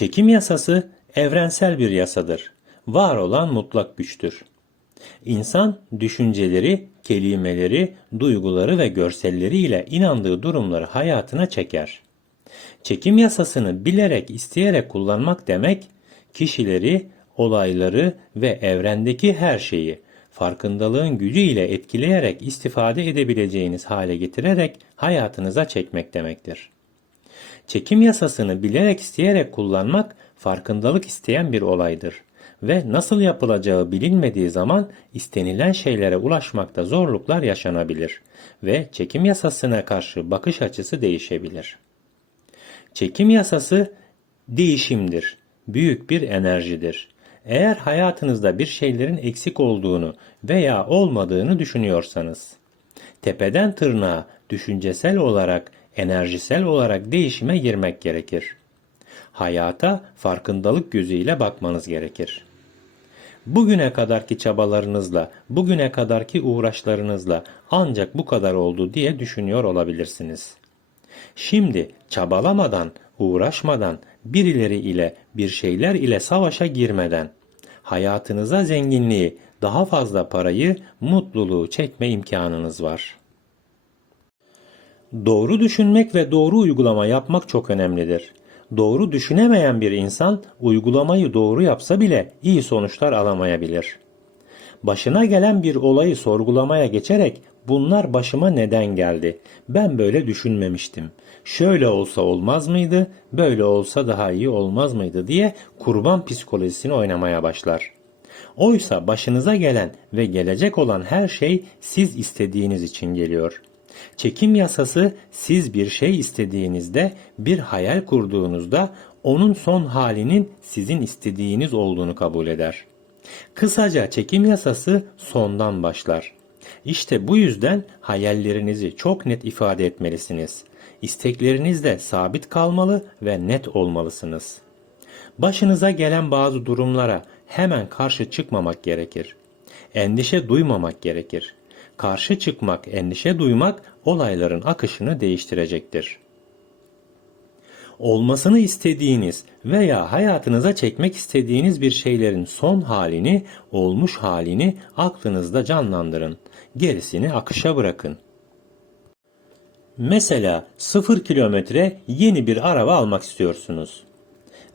Çekim yasası evrensel bir yasadır. Var olan mutlak güçtür. İnsan düşünceleri, kelimeleri, duyguları ve görselleri ile inandığı durumları hayatına çeker. Çekim yasasını bilerek, isteyerek kullanmak demek, kişileri, olayları ve evrendeki her şeyi farkındalığın gücü ile etkileyerek istifade edebileceğiniz hale getirerek hayatınıza çekmek demektir. Çekim yasasını bilerek isteyerek kullanmak farkındalık isteyen bir olaydır ve nasıl yapılacağı bilinmediği zaman istenilen şeylere ulaşmakta zorluklar yaşanabilir ve çekim yasasına karşı bakış açısı değişebilir. Çekim yasası değişimdir. Büyük bir enerjidir. Eğer hayatınızda bir şeylerin eksik olduğunu veya olmadığını düşünüyorsanız, tepeden tırnağa düşüncesel olarak, enerjisel olarak değişime girmek gerekir. Hayata farkındalık gözüyle bakmanız gerekir. Bugüne kadarki çabalarınızla, bugüne kadarki uğraşlarınızla ancak bu kadar oldu diye düşünüyor olabilirsiniz. Şimdi çabalamadan, uğraşmadan, birileri ile, bir şeyler ile savaşa girmeden hayatınıza zenginliği, daha fazla parayı, mutluluğu çekme imkanınız var. Doğru düşünmek ve doğru uygulama yapmak çok önemlidir. Doğru düşünemeyen bir insan uygulamayı doğru yapsa bile iyi sonuçlar alamayabilir. Başına gelen bir olayı sorgulamaya geçerek bunlar başıma neden geldi? Ben böyle düşünmemiştim. Şöyle olsa olmaz mıydı? Böyle olsa daha iyi olmaz mıydı diye kurban psikolojisini oynamaya başlar. Oysa başınıza gelen ve gelecek olan her şey siz istediğiniz için geliyor. Çekim yasası siz bir şey istediğinizde, bir hayal kurduğunuzda onun son halinin sizin istediğiniz olduğunu kabul eder. Kısaca çekim yasası sondan başlar. İşte bu yüzden hayallerinizi çok net ifade etmelisiniz. İsteklerinizde sabit kalmalı ve net olmalısınız. Başınıza gelen bazı durumlara hemen karşı çıkmamak gerekir. Endişe duymamak gerekir. Karşı çıkmak, endişe duymak olayların akışını değiştirecektir. Olmasını istediğiniz veya hayatınıza çekmek istediğiniz bir şeylerin son halini, olmuş halini aklınızda canlandırın. Gerisini akışa bırakın. Mesela 0 kilometre yeni bir araba almak istiyorsunuz.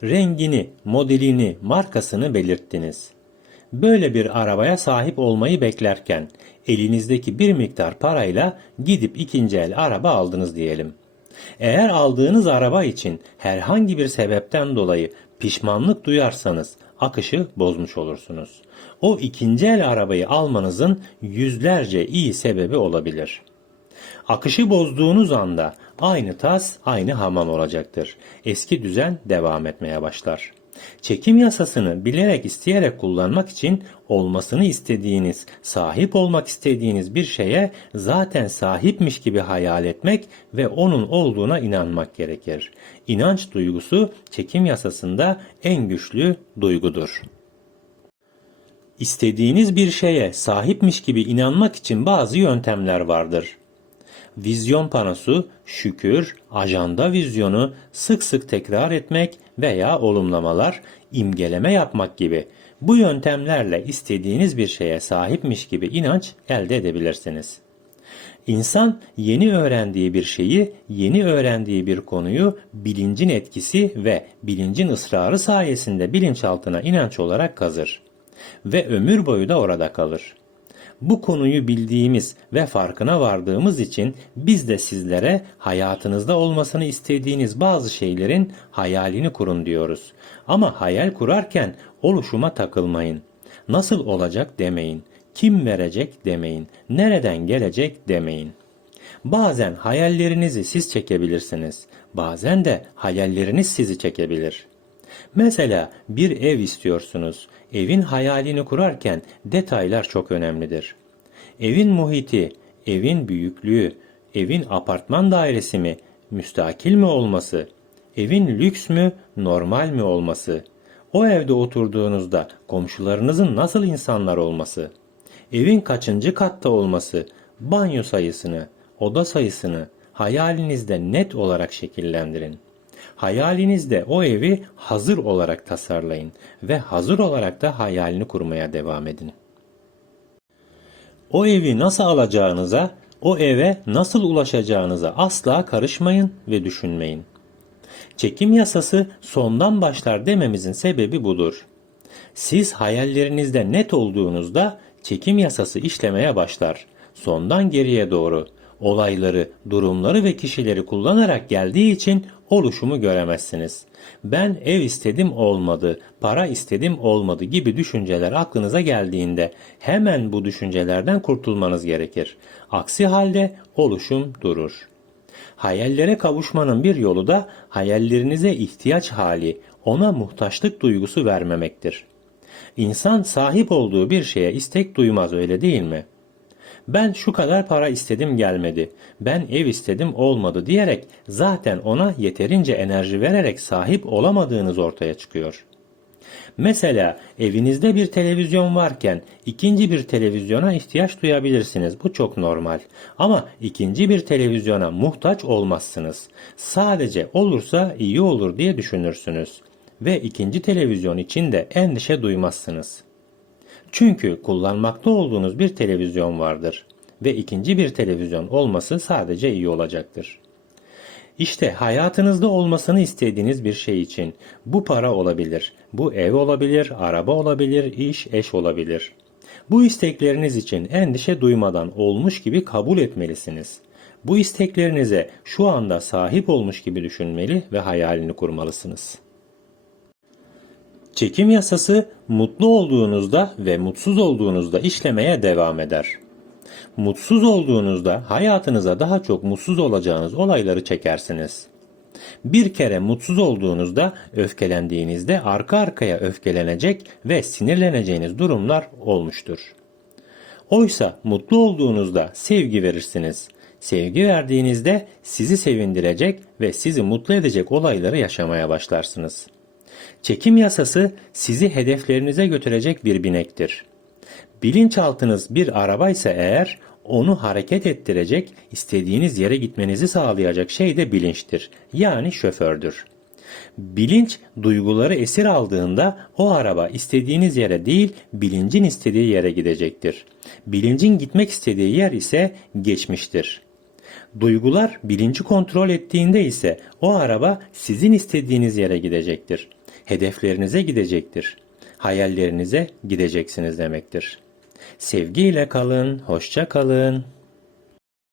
Rengini, modelini, markasını belirttiniz. Böyle bir arabaya sahip olmayı beklerken elinizdeki bir miktar parayla gidip ikinci el araba aldınız diyelim. Eğer aldığınız araba için herhangi bir sebepten dolayı pişmanlık duyarsanız akışı bozmuş olursunuz. O ikinci el arabayı almanızın yüzlerce iyi sebebi olabilir. Akışı bozduğunuz anda aynı tas aynı hamam olacaktır. Eski düzen devam etmeye başlar. Çekim yasasını bilerek isteyerek kullanmak için olmasını istediğiniz, sahip olmak istediğiniz bir şeye zaten sahipmiş gibi hayal etmek ve onun olduğuna inanmak gerekir. İnanç duygusu çekim yasasında en güçlü duygudur. İstediğiniz bir şeye sahipmiş gibi inanmak için bazı yöntemler vardır. Vizyon panosu, şükür, ajanda vizyonu, sık sık tekrar etmek veya olumlamalar, imgeleme yapmak gibi bu yöntemlerle istediğiniz bir şeye sahipmiş gibi inanç elde edebilirsiniz. İnsan yeni öğrendiği bir şeyi, yeni öğrendiği bir konuyu bilincin etkisi ve bilincin ısrarı sayesinde bilinçaltına inanç olarak kazır ve ömür boyu da orada kalır. Bu konuyu bildiğimiz ve farkına vardığımız için biz de sizlere hayatınızda olmasını istediğiniz bazı şeylerin hayalini kurun diyoruz. Ama hayal kurarken oluşuma takılmayın. Nasıl olacak demeyin. Kim verecek demeyin. Nereden gelecek demeyin. Bazen hayallerinizi siz çekebilirsiniz. Bazen de hayalleriniz sizi çekebilir. Mesela bir ev istiyorsunuz. Evin hayalini kurarken detaylar çok önemlidir. Evin muhiti, evin büyüklüğü, evin apartman dairesi mi, müstakil mi olması, evin lüks mü, normal mi olması, o evde oturduğunuzda komşularınızın nasıl insanlar olması, evin kaçıncı katta olması, banyo sayısını, oda sayısını hayalinizde net olarak şekillendirin. Hayalinizde o evi hazır olarak tasarlayın ve hazır olarak da hayalini kurmaya devam edin. O evi nasıl alacağınıza, o eve nasıl ulaşacağınıza asla karışmayın ve düşünmeyin. Çekim yasası sondan başlar dememizin sebebi budur. Siz hayallerinizde net olduğunuzda çekim yasası işlemeye başlar. Sondan geriye doğru olayları, durumları ve kişileri kullanarak geldiği için oluşumu göremezsiniz. Ben ev istedim olmadı, para istedim olmadı gibi düşünceler aklınıza geldiğinde hemen bu düşüncelerden kurtulmanız gerekir. Aksi halde oluşum durur. Hayallere kavuşmanın bir yolu da hayallerinize ihtiyaç hali, ona muhtaçlık duygusu vermemektir. İnsan sahip olduğu bir şeye istek duymaz öyle değil mi? Ben şu kadar para istedim gelmedi. Ben ev istedim olmadı diyerek zaten ona yeterince enerji vererek sahip olamadığınız ortaya çıkıyor. Mesela evinizde bir televizyon varken ikinci bir televizyona ihtiyaç duyabilirsiniz. Bu çok normal. Ama ikinci bir televizyona muhtaç olmazsınız. Sadece olursa iyi olur diye düşünürsünüz ve ikinci televizyon için de endişe duymazsınız. Çünkü kullanmakta olduğunuz bir televizyon vardır ve ikinci bir televizyon olması sadece iyi olacaktır. İşte hayatınızda olmasını istediğiniz bir şey için bu para olabilir, bu ev olabilir, araba olabilir, iş, eş olabilir. Bu istekleriniz için endişe duymadan olmuş gibi kabul etmelisiniz. Bu isteklerinize şu anda sahip olmuş gibi düşünmeli ve hayalini kurmalısınız. Çekim yasası mutlu olduğunuzda ve mutsuz olduğunuzda işlemeye devam eder. Mutsuz olduğunuzda hayatınıza daha çok mutsuz olacağınız olayları çekersiniz. Bir kere mutsuz olduğunuzda, öfkelendiğinizde arka arkaya öfkelenecek ve sinirleneceğiniz durumlar olmuştur. Oysa mutlu olduğunuzda sevgi verirsiniz. Sevgi verdiğinizde sizi sevindirecek ve sizi mutlu edecek olayları yaşamaya başlarsınız. Çekim yasası sizi hedeflerinize götürecek bir binektir. Bilinçaltınız bir arabaysa eğer onu hareket ettirecek, istediğiniz yere gitmenizi sağlayacak şey de bilinçtir. Yani şofördür. Bilinç duyguları esir aldığında o araba istediğiniz yere değil, bilincin istediği yere gidecektir. Bilincin gitmek istediği yer ise geçmiştir. Duygular bilinci kontrol ettiğinde ise o araba sizin istediğiniz yere gidecektir. Hedeflerinize gidecektir. Hayallerinize gideceksiniz demektir. Sevgiyle kalın, hoşça kalın.